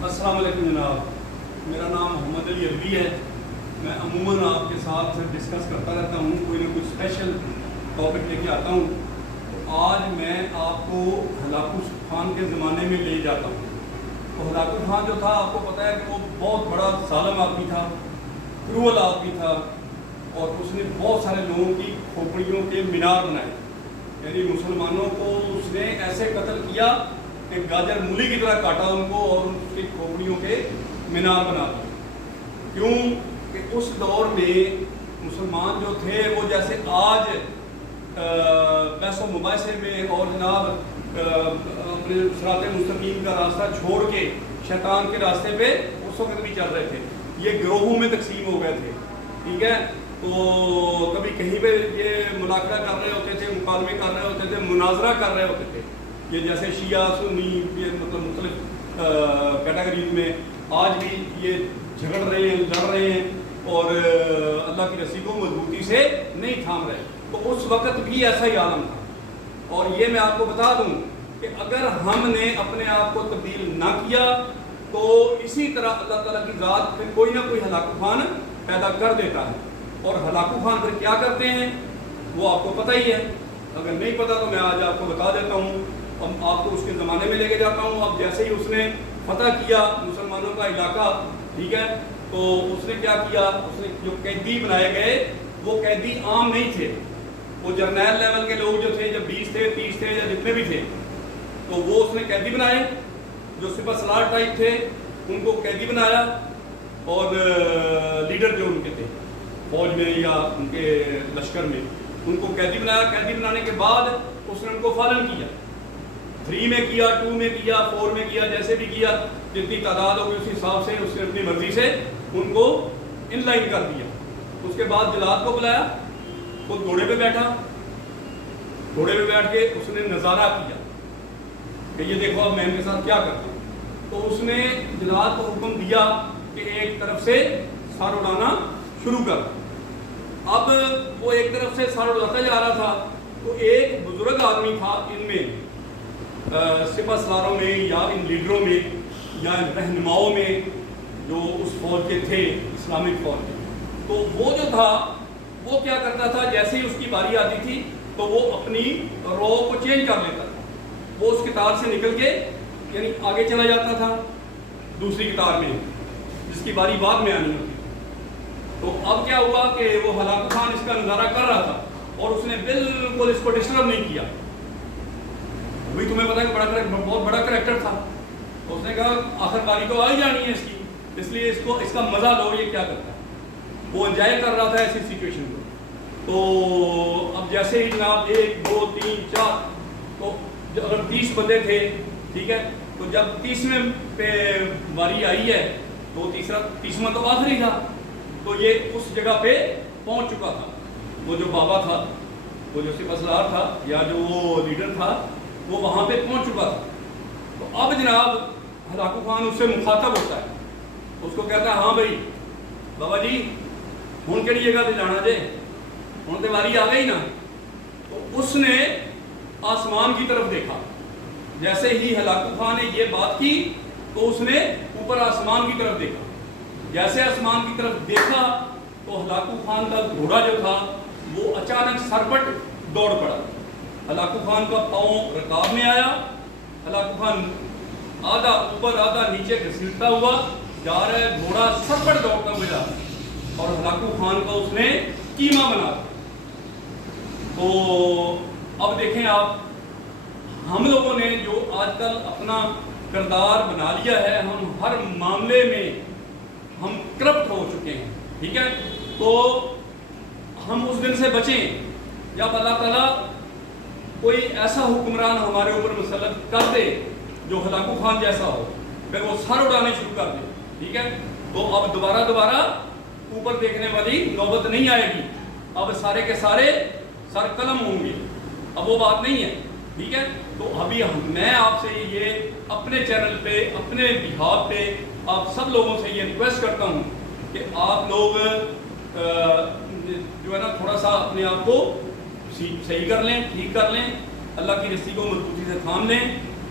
السلام علیکم جناب، میرا نام محمد علی عربی ہے۔ میں عموماً آپ کے ساتھ ڈسکس کرتا رہتا ہوں، کوئی نہ کوئی اسپیشل ٹاپک لے کے آتا ہوں۔ تو آج میں آپ کو ہلاکو خان کے زمانے میں لے جاتا ہوں۔ تو ہلاکو خان جو تھا، آپ کو پتہ ہے کہ وہ بہت بڑا ظالم آدمی تھا، کروول آدمی تھا، اور اس نے بہت سارے لوگوں کی کھوپڑیوں کے مینار بنائے۔ یعنی مسلمانوں کو اس نے ایسے قتل کیا کہ گاجر مولی کی طرح کاٹا ان کو اور ان کی کھوپڑیوں کے مینار بنا دیے۔ کیوں کہ اس دور میں مسلمان جو تھے وہ جیسے آج بحث و مباحثے میں اور جناب اپنے صراط مستقیم کا راستہ چھوڑ کے شیطان کے راستے پہ اس وقت بھی چل رہے تھے۔ یہ گروہوں میں تقسیم ہو گئے تھے، ٹھیک ہے۔ تو کبھی کہیں پہ یہ مناظرہ کر رہے ہوتے تھے، مکالمے کر رہے ہوتے تھے، مناظرہ کر رہے ہوتے تھے۔ یہ جیسے شیعہ سنی، یہ مطلب مختلف کیٹیگریز میں آج بھی یہ جھگڑ رہے ہیں، لڑ رہے ہیں اور اللہ کی رسی کو مضبوطی سے نہیں تھام رہے۔ تو اس وقت بھی ایسا ہی عالم تھا، اور یہ میں آپ کو بتا دوں کہ اگر ہم نے اپنے آپ کو تبدیل نہ کیا تو اسی طرح اللہ تعالیٰ کی ذات پھر کوئی نہ کوئی ہلاکو خان پیدا کر دیتا ہے۔ اور ہلاکو خان پھر کیا کرتے ہیں وہ آپ کو پتہ ہی ہے۔ اگر نہیں پتہ تو میں آج آپ کو بتا دیتا ہوں، اب آپ کو اس کے زمانے میں لے کے جاتا ہوں۔ اب جیسے ہی اس نے فتح کیا مسلمانوں کا علاقہ، ٹھیک ہے، تو اس نے کیا کیا، اس نے جو قیدی بنائے گئے وہ قیدی عام نہیں تھے، وہ جرنیل لیول کے لوگ جو تھے، جب 20 تھے 30 تھے یا جتنے بھی تھے، تو وہ اس نے قیدی بنائے۔ جو سپہ سالار ٹائپ تھے ان کو قیدی بنایا، اور لیڈر جو ان کے تھے فوج میں یا ان کے لشکر میں ان کو قیدی بنایا۔ قیدی بنانے کے بعد اس نے ان کو فالن کیا، 3 میں کیا، 2 میں کیا، 4 میں کیا، جیسے بھی کیا، جتنی تعداد ہوگی اسی حساب سے اس نے اپنی مرضی سے ان کو ان لائن کر دیا۔ اس کے بعد جلاد کو بلایا، خود گھوڑے پہ بیٹھا، گھوڑے پہ بیٹھ کے اس نے نظارہ کیا کہ یہ دیکھو اب میں ان کے ساتھ کیا کرتا ہوں۔ تو اس نے جلاد کو حکم دیا کہ ایک طرف سے سر اڑانا شروع کر۔ اب وہ ایک طرف سے سر اڑاتا جا رہا تھا، تو ایک بزرگ آدمی تھا ان میں، سپہ سالاروں میں یا ان لیڈروں میں یا ان رہنماؤں میں جو اس فوج کے تھے، اسلامک فوج کے، تو وہ جو تھا وہ کیا کرتا تھا، جیسے ہی اس کی باری آتی تھی تو وہ اپنی رو کو چینج کر لیتا تھا۔ وہ اس کتار سے نکل کے یعنی آگے چلا جاتا تھا دوسری کتار میں، جس کی باری بعد میں آنی ہوتی۔ تو اب کیا ہوا کہ وہ ہلاکو خان اس کا نظارہ کر رہا تھا اور اس نے بالکل اس کو ڈسٹرب نہیں کیا۔ وہی تمہیں پتا ہے کہ بہت بڑا کریکٹر تھا، تو اس نے کہا آخر باری تو آ ہی جانی ہے اس کی، اس لیے اس کا مزہ لو، یہ کیا کرتا ہے۔ وہ انجوائے کر رہا تھا ایسی سچویشن کو۔ تو اب جیسے ہی جناب 1 2 3 4، تو اگر 30 بندے تھے، ٹھیک ہے، تو جب 30ویں پہ باری آئی ہے تو 30واں تو آخری تھا، تو یہ اس جگہ پہ پہنچ چکا تھا۔ وہ جو بابا تھا، وہ جو سپہ سالار تھا یا جو وہ لیڈر تھا، وہ وہاں پہ پہنچ چکا تھا۔ تو اب جناب ہلاکو خان اس سے مخاطب ہوتا ہے، اس کو کہتا ہے ہاں بھائی بابا جی ہوں کہڑی جگہ پہ جانا جے، ہوں تو باری آ گئی نا۔ تو اس نے آسمان کی طرف دیکھا، جیسے ہی ہلاکو خان نے یہ بات کی تو اس نے اوپر آسمان کی طرف دیکھا۔ جیسے آسمان کی طرف دیکھا تو ہلاکو خان کا گھوڑا جو تھا وہ اچانک سرپٹ دوڑ پڑا۔ ہلاکو خان کا پاؤں رکاب میں آیا، ہلاکو خان آدھا اوپر آدھا نیچے گھسیٹتا ہوا جا رہا ہے، گھوڑا سرپٹ دوڑتا ہوا جا رہا ہے، اور ہلاکو خان کا اس نے کیما بنا دیا۔ تو اب دیکھیں آپ، ہم لوگوں نے جو آج کل اپنا کردار بنا لیا ہے، ہم ہر معاملے میں ہم کرپٹ ہو چکے ہیں، ٹھیک ہے۔ تو ہم اس دن سے بچیں جب اللہ تعالیٰ کوئی ایسا حکمران ہمارے اوپر مسلط کر دے جو ہلاکو خان جیسا ہو، پھر وہ سر اڑانے شروع کر دے، ٹھیک ہے۔ تو اب دوبارہ اوپر دیکھنے والی نوبت نہیں آئے گی، اب سارے کے سارے سر قلم ہوں گے، اب وہ بات نہیں ہے، ٹھیک ہے۔ تو ابھی میں آپ سے یہ اپنے چینل پہ، اپنے بہاف پہ آپ سب لوگوں سے یہ ریکویسٹ کرتا ہوں کہ آپ لوگ جو ہے نا تھوڑا سا اپنے آپ کو صحیح کر لیں، ٹھیک کر لیں، اللہ کی رسی کو مضبوطی سے تھام لیں،